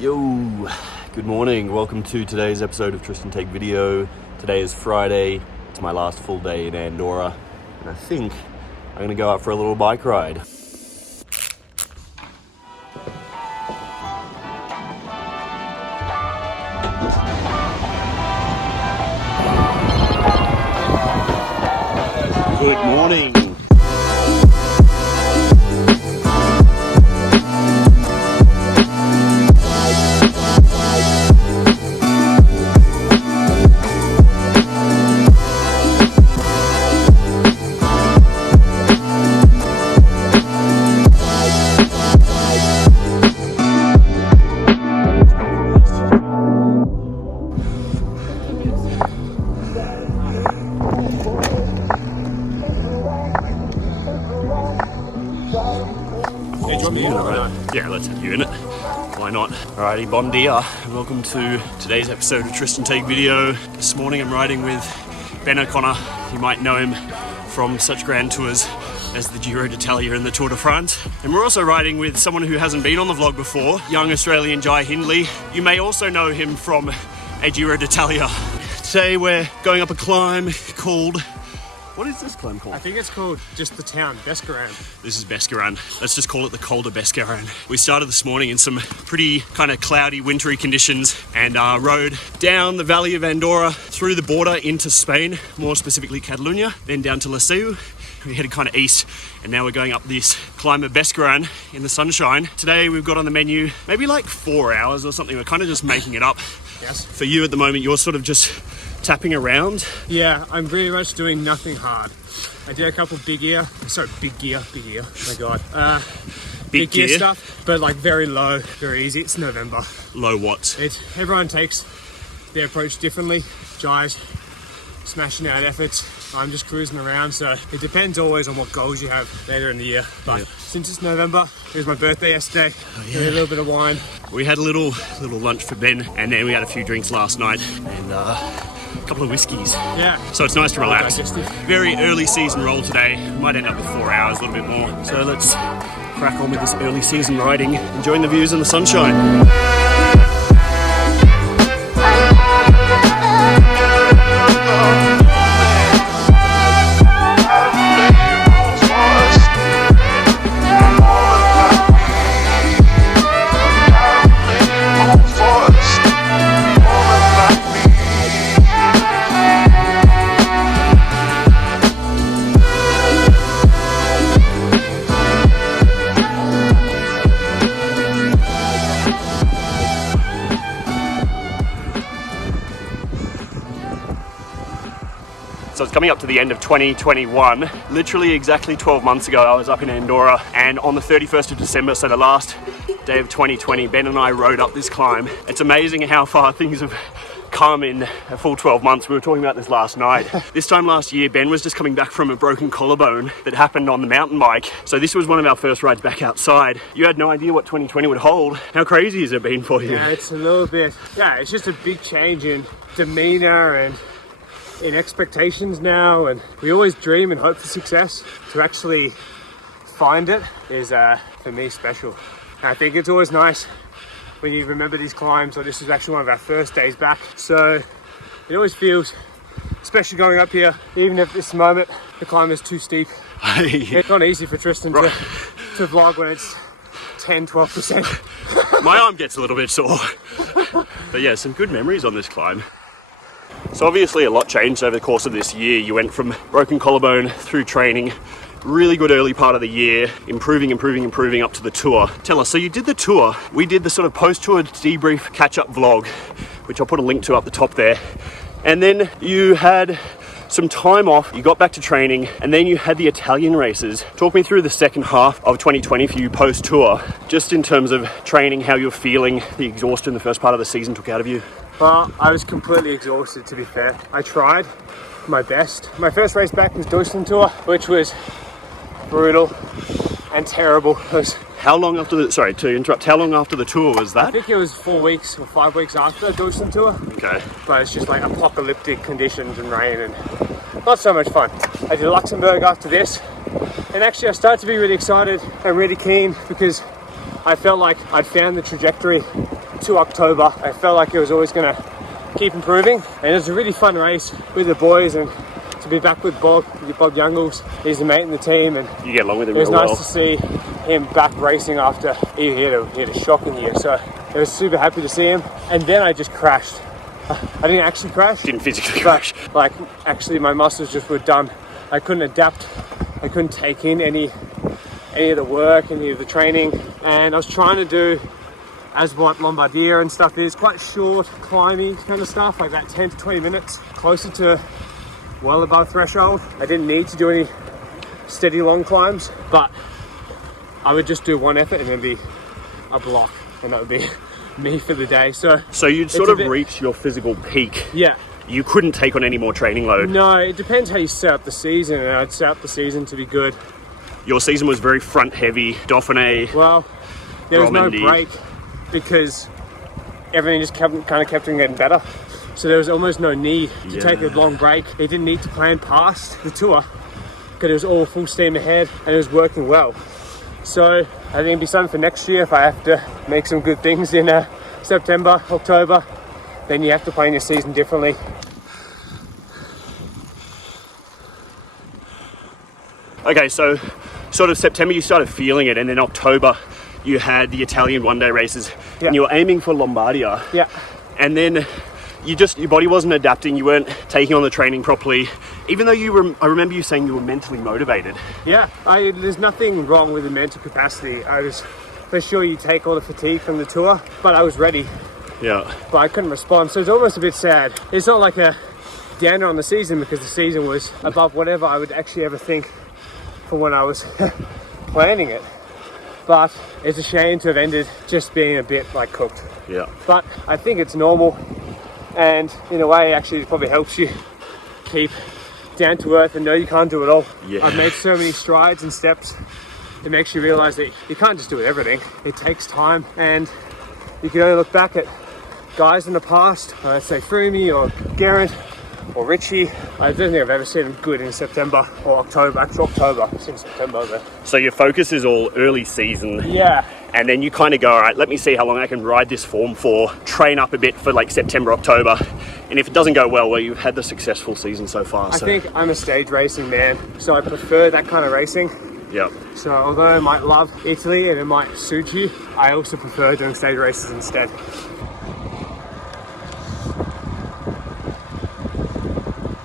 Yo, good morning. Welcome to today's episode of Tristan Take Video. Today is Friday. It's my last full day in Andorra, and I think I'm going to go out for a little bike ride. Good morning. Yeah, let's have you in it. Why not? Alrighty, bon dia, and welcome to today's episode of Tristan Take Video. This morning I'm riding with Ben O'Connor. You might know him from such grand tours as the Giro d'Italia and the Tour de France. And we're also riding with someone who hasn't been on the vlog before, young Australian Jack Hindley. You may also know him from a Giro d'Italia. Today we're going up a climb called... What is this climb called? I think it's called just the town, Bescaran. This is Bescaran. Let's just call it the Col de Bescaran. We started this morning in some pretty kind of cloudy, wintry conditions and rode down the valley of Andorra, through the border into Spain, more specifically Catalonia, then down to Liceu. We headed kind of east, and now we're going up this climb of Bescaran in the sunshine. Today we've got on the menu maybe like 4 hours or something. We're kind of just making it up. Yes. For you at the moment, you're sort of just tapping around. Yeah, I'm pretty much doing nothing hard. I did a couple big gear, oh my god. Big gear stuff, but like very low, very easy. It's November. Low watts. Everyone takes their approach differently. Guys smashing out efforts. I'm just cruising around, so it depends always on what goals you have later in the year. But since it's November, it was my birthday yesterday. A little bit of wine. We had a little lunch for Ben, and then we had a few drinks last night, and a couple of whiskeys. Yeah. So it's nice to relax. Digestive. Very early season roll today. Might end up with 4 hours, a little bit more. So let's crack on with this early season riding, enjoying the views and the sunshine. So it's coming up to the end of 2021. Literally exactly 12 months ago, I was up in Andorra, and on the 31st of December, so the last day of 2020, Ben and I rode up this climb. It's amazing how far things have come in a full 12 months. We were talking about this last night. This time last year, Ben was just coming back from a broken collarbone that happened on the mountain bike. So this was one of our first rides back outside. You had no idea what 2020 would hold. How crazy has it been for you? Yeah, it's a little bit, it's just a big change in demeanor and in expectations now, and we always dream and hope for success. To actually find it is for me special. And I think it's always nice when you remember these climbs, or this is actually one of our first days back, so it always feels special going up here, even if this moment the climb is too steep. It's not easy for Tristan to vlog when it's 10-12%. My arm gets a little bit sore. But yeah, some good memories on this climb. So obviously a lot changed over the course of this year. You went from broken collarbone through training, really good early part of the year, improving up to the tour. Tell us, so you did the tour. We did the sort of post-tour debrief catch-up vlog, which I'll put a link to up the top there. And then you had some time off, you got back to training, and then you had the Italian races. Talk me through the second half of 2020 for you post-tour, just in terms of training, how you're feeling, the exhaustion the first part of the season took out of you. Well, I was completely exhausted, to be fair. I tried my best. My first race back was Deutschland Tour, which was brutal and terrible. How long after the, sorry to interrupt, how long after the tour was that? I think it was 4 weeks or 5 weeks after the Deutschland Tour. Okay. But it's just like apocalyptic conditions and rain and not so much fun. I did Luxembourg after this, and actually I started to be really excited and really keen because I felt like I'd found the trajectory to October, I felt like it was always going to keep improving. And it was a really fun race with the boys, and to be back with Bob Youngles, he's a mate in the team, and You get along with him it was real nice well. to see him back racing after he had a shocking year. So I was super happy to see him. And then I just crashed. I didn't actually crash. Didn't physically But crash. like, actually my muscles just were done. I couldn't adapt. I couldn't take in any of the work, any of the training. And I was trying to do as what Lombardia and stuff is, quite short, climby kind of stuff, like that 10 to 20 minutes, closer to well above threshold. I didn't need to do any steady long climbs, but I would just do one effort and then be a block, and that would be me for the day. So you'd sort of reach your physical peak. Yeah. You couldn't take on any more training load. No, it depends how you set up the season, and I'd set up the season to be good. Your season was very front heavy, Dauphiné. Well, there was no Romandy. break because everything just kept on getting better. So there was almost no need to take a long break. It didn't need to plan past the tour because it was all full steam ahead and it was working well. So I think it'd be something for next year if I have to make some good things in September, October. Then you have to plan your season differently. Okay, so sort of September you started feeling it, and then October you had the Italian one-day races, and you were aiming for Lombardia. Yeah. And then your body wasn't adapting, you weren't taking on the training properly, even though I remember you saying you were mentally motivated. Yeah, there's nothing wrong with the mental capacity. I was, for sure you take all the fatigue from the tour, but I was ready. Yeah. But I couldn't respond, so it's almost a bit sad. It's not like a downer on the season because the season was above whatever I would actually ever think for when I was planning it. But it's a shame to have ended just being a bit like cooked. Yeah. But I think it's normal, and in a way actually it probably helps you keep down to earth and know you can't do it all. Yeah. I've made so many strides and steps. It makes you realize that you can't just do everything. It takes time, and you can only look back at guys in the past, let's say Froome or Geraint or Richie. I don't think I've ever seen them good in September or October. Actually October, since September though. So your focus is all early season. Yeah. And then you kind of go, all right, let me see how long I can ride this form for, train up a bit for like September, October. And if it doesn't go well, you've had the successful season so far. I think I'm a stage racing man, so I prefer that kind of racing. Yeah. So although I might love Italy and it might suit you, I also prefer doing stage races instead.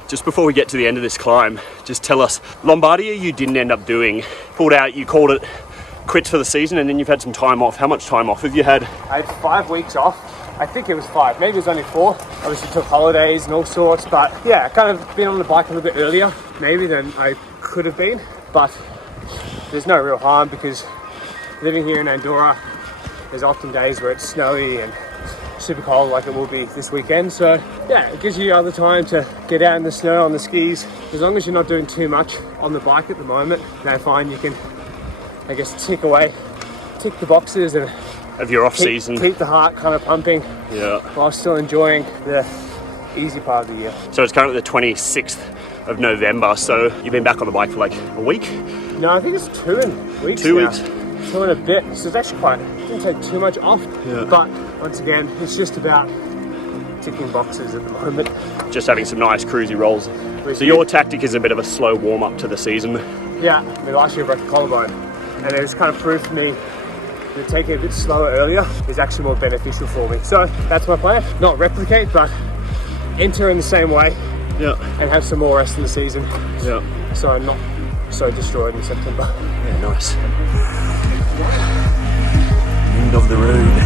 Just before we get to the end of this climb, just tell us, Lombardia you didn't end up doing, pulled out, you called it quits for the season, and then you've had some time off. How much time off have you had? I had 5 weeks off. I think it was 5, maybe it was only 4. Obviously took holidays and all sorts, but yeah, kind of been on the bike a little bit earlier maybe than I could have been, but there's no real harm because living here in Andorra, there's often days where it's snowy and super cold like it will be this weekend. So yeah, it gives you other time to get out in the snow on the skis. As long as you're not doing too much on the bike at the moment, I find you can, I guess, tick the boxes and Of your off season. keep the heart kind of pumping, Yeah. while still enjoying the easy part of the year. So it's currently the 26th of November, so you've been back on the bike for like a week? No, I think it's 2 weeks 2 now. weeks? 2 and a bit, so it's actually didn't take too much off. Yeah. But once again, it's just about ticking boxes at the moment. Just having some nice cruisy rolls. With So you. your tactic is a bit of a slow warm up to the season. Yeah, I mean, last year I broke the collarbone, and it was kind of proof to me that taking it a bit slower earlier is actually more beneficial for me. So that's my plan. Not replicate, but enter in the same way Yeah. and have some more rest in the season. Yeah. So I'm not so destroyed in September. Yeah, nice. End of the road.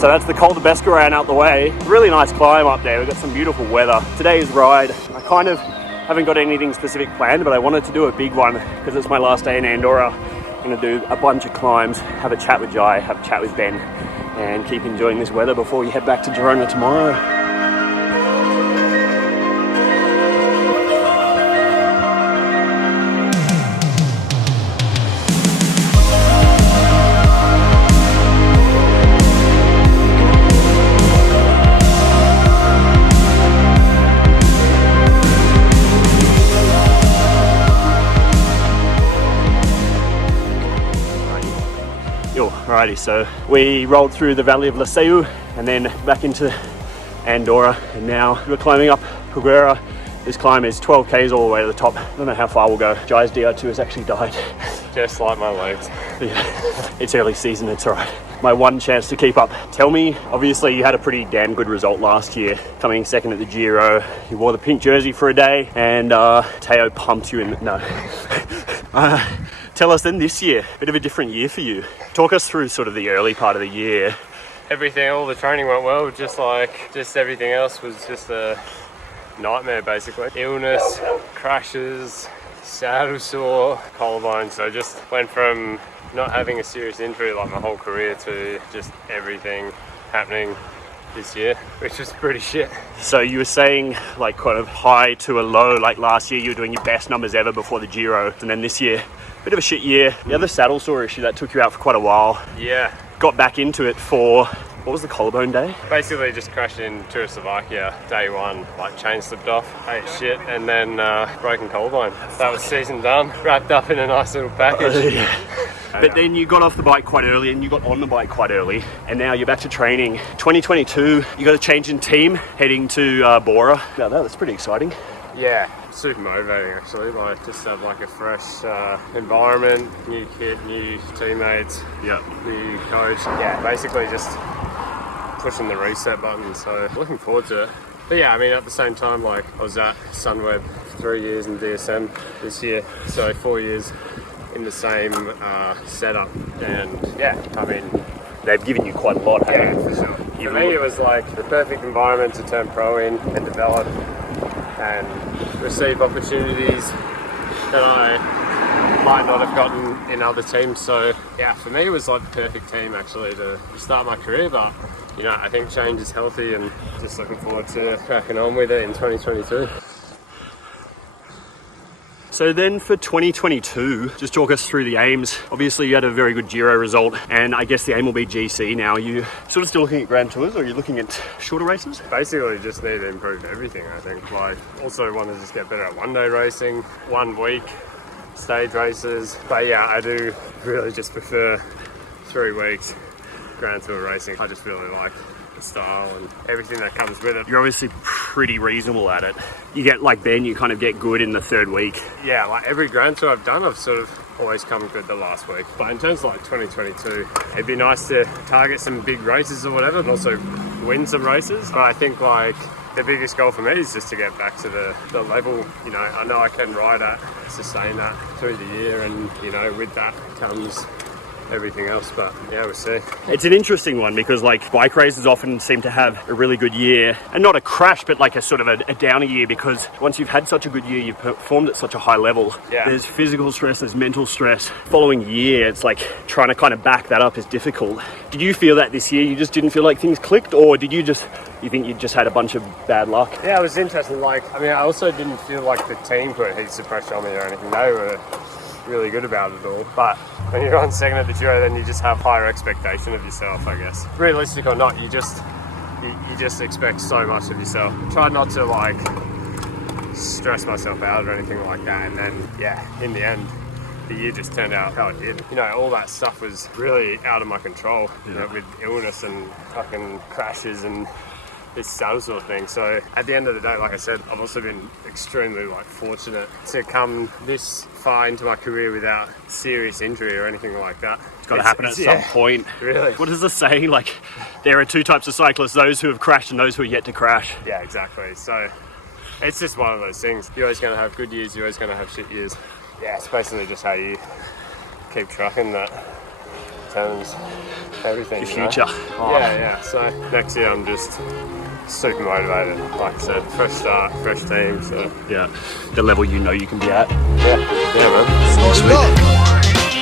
So that's the Col de Bescaran out the way. Really nice climb up there. We've got some beautiful weather. Today's ride, I kind of haven't got anything specific planned, but I wanted to do a big one because it's my last day in Andorra. I'm going to do a bunch of climbs, have a chat with Jai, have a chat with Ben, and keep enjoying this weather before we head back to Girona tomorrow. Alrighty, so we rolled through the Valley of Laseu and then back into Andorra, and now we're climbing up Puguera. This climb is 12 k's all the way to the top. I don't know how far we'll go. Jai's DR2 has actually died. Just like my legs. Yeah, it's early season, it's alright. My one chance to keep up. Tell me, obviously you had a pretty damn good result last year, coming second at the Giro. You wore the pink jersey for a day, and Tao pumped you in. No. Tell us then this year, a bit of a different year for you. Talk us through sort of the early part of the year. Everything, all the training went well, just everything else was just a nightmare basically. Illness, crashes, saddle sore, collarbone. So just went from not having a serious injury like my whole career to just everything happening this year, which was pretty shit. So you were saying like kind of high to a low, like last year you were doing your best numbers ever before the Giro, and then this year, bit of a shit year. You had the saddle sore issue that took you out for quite a while. Yeah. Got back into it for, what was the collarbone day? Basically just crashed in Czechoslovakia, day one, like chain slipped off, ate shit, and then broken collarbone. That was season done, wrapped up in a nice little package. Yeah. But then you got off the bike quite early and you got on the bike quite early, and now you're back to training. 2022, you got a change in team heading to Bora. Now that's pretty exciting. Yeah, super motivating actually. Like just have like a fresh environment, new kit, new teammates, new coach. Yeah, basically just pushing the reset button. So looking forward to it. But yeah, I mean at the same time, like I was at Sunweb for 3 years in DSM this year, so 4 years in the same setup, and yeah, I mean they've given you quite a lot. Yeah, for sure. For me it was like the perfect environment to turn pro in and develop and receive opportunities that I might not have gotten in other teams. So yeah, for me it was like the perfect team actually to start my career. But you know, I think change is healthy, and just looking forward to cracking on with it in 2022. So then for 2022, just talk us through the aims. Obviously you had a very good Giro result, and I guess the aim will be GC now. Are you sort of still looking at Grand Tours, or are you looking at shorter races? Basically just need to improve everything, I think. Like also want to just get better at one-day racing, 1 week, stage races. But yeah, I do really just prefer 3 weeks Grand Tour racing. I just really like the style and everything that comes with it. You're obviously pretty reasonable at it. You get like Ben, you kind of get good in the 3rd week. Yeah, like every Grand Tour I've done, I've sort of always come good the last week. But in terms of like 2022, it'd be nice to target some big races or whatever, and also win some races. But I think like the biggest goal for me is just to get back to the level, you know, I know I can ride at, sustain that through the year, and you know, with that comes everything else. But yeah, we'll see. It's an interesting one because like bike races often seem to have a really good year, and not a crash, but like a sort of a downer year, because once you've had such a good year, you've performed at such a high level. Yeah. There's physical stress, there's mental stress. Following year, it's like trying to kind of back that up is difficult. Did you feel that this year? You just didn't feel like things clicked, or did you think you just had a bunch of bad luck? Yeah, it was interesting. Like, I mean, I also didn't feel like the team put heaps of pressure on me or anything. They were really good about it all. But when you're on second at the Giro, then you just have higher expectation of yourself, I guess. Realistic or not, you just expect so much of yourself. Try not to like stress myself out or anything like that. And then yeah, in the end, the year just turned out how it did. You know, all that stuff was really out of my control, you know, with illness and fucking crashes and this saddle sort of thing. So at the end of the day, like I said, I've also been extremely like fortunate to come this far into my career without serious injury or anything like that. It's got to happen at some point. Really. What is the saying? Like, there are 2 types of cyclists, those who have crashed and those who are yet to crash. Yeah, exactly. So it's just one of those things. You're always going to have good years, you're always going to have shit years. Yeah, it's basically just how you keep trucking that. determines everything. Your future. Oh. Yeah. So next year I'm just super motivated. Like I said, fresh start, fresh team. So Yeah, the level you know you can be at. yeah, man. Sweet.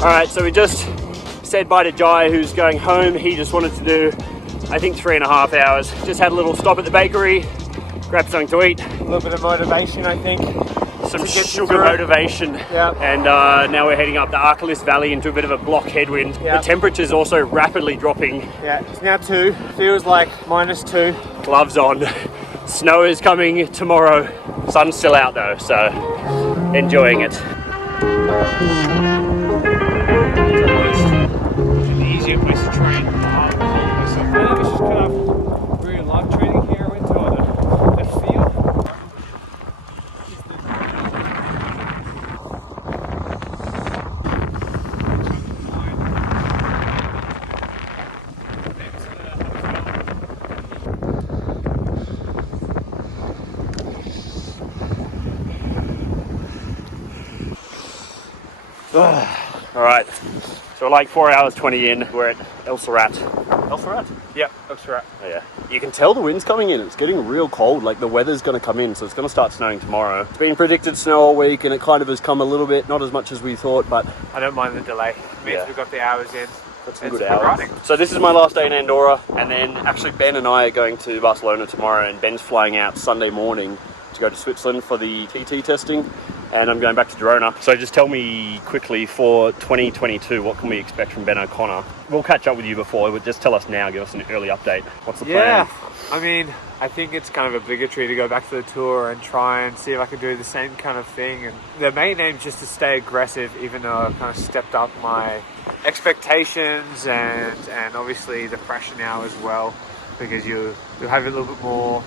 Alright, so we just said bye to Jai, who's going home. He just wanted to do, I think, 3.5 hours. Just had a little stop at the bakery, grabbed something to eat. A little bit of motivation, I think. Some sugar motivation. Yeah. And now we're heading up the Hindley Valley into a bit of a block headwind. Yeah. The temperature's also rapidly dropping. Yeah, it's now 2. Feels like -2. Gloves on. Snow is coming tomorrow. Sun's still out though, so enjoying it. An easier place to train. I was just kind of really love training here. I went to the field. All right, so we're like 4 hours 20 in. We're at El Serrat. El Serrat? Yep, that's right. Oh, yeah. You can tell the wind's coming in. It's getting real cold. Like the weather's going to come in, so it's going to start snowing tomorrow. It's been predicted snow all week, and it kind of has come a little bit, not as much as we thought, but I don't mind the delay. It means we've got the hours in. got some It's good hours. riding. So this is my last day in Andorra, and then actually Ben and I are going to Barcelona tomorrow, and Ben's flying out Sunday morning to go to Switzerland for the TT testing, and I'm going back to Girona. So just tell me quickly, for 2022, what can we expect from Ben O'Connor? We'll catch up with you before, but just tell us now, give us an early update. What's the plan? I mean, I think it's kind of obligatory to go back to the tour and try and see if I can do the same kind of thing. And the main aim is just to stay aggressive, even though I've kind of stepped up my expectations and obviously the pressure now as well, because you'll have a little bit more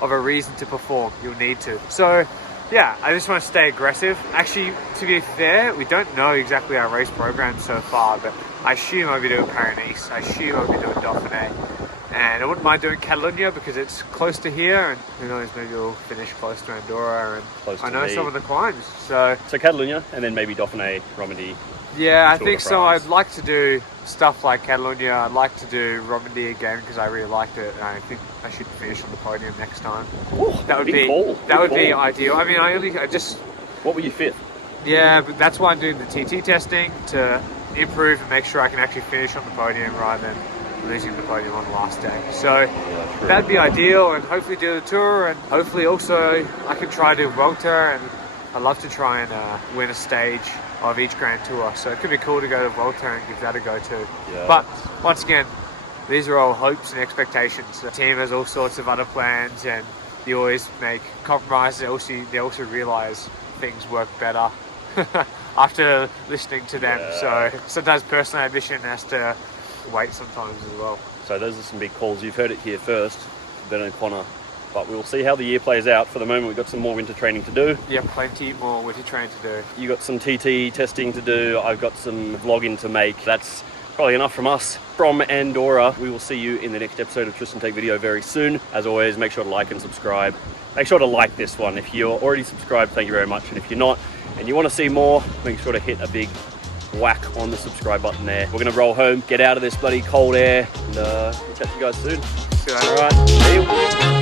of a reason to perform. You'll need to. So yeah, I just want to stay aggressive. Actually, to be fair, we don't know exactly our race program so far, but I assume I'll be doing Paris-Nice. I assume I'll be doing Dauphiné. And I wouldn't mind doing Catalonia because it's close to here, and who knows, maybe we'll finish close to Andorra, and Close to I know me. some of the climbs. So Catalonia, and then maybe Dauphiné, Romandy. yeah, I Tour think de so. France. I'd like to do stuff like Catalonia. I'd like to do Romandy again because I really liked it, and I think I should finish on the podium next time. Ooh, That would big be call, that big would be call. ideal. I mean, I just What were you fifth? yeah, but that's why I'm doing the TT testing, to improve and make sure I can actually finish on the podium rather than losing the podium on the last day. So that'd be ideal, and hopefully do the tour, and hopefully also I can try to do Vuelta, and I'd love to try and win a stage of each Grand Tour. So it could be cool to go to Vuelta and give that a go too. Yeah. But once again, these are all hopes and expectations. The team has all sorts of other plans, and you always make compromises. They also realise things work better after listening to them. Yeah. So sometimes personal ambition has to wait sometimes as well. So those are some big calls. You've heard it here first, Ben O'Connor. But we'll see how the year plays out. For the moment, we've got some more winter training to do. Yeah, plenty more winter training to do. You got some TT testing to do. I've got some vlogging to make. That's probably enough from us from Andorra. We will see you in the next episode of Tristan Take Video very soon. As always, make sure to like and subscribe. Make sure to like this one. If you're already subscribed, thank you very much. And if you're not, and you want to see more, make sure to hit a big whack on the subscribe button there. We're going to roll home, get out of this bloody cold air, and we'll catch you guys soon. See you later. All right, see you.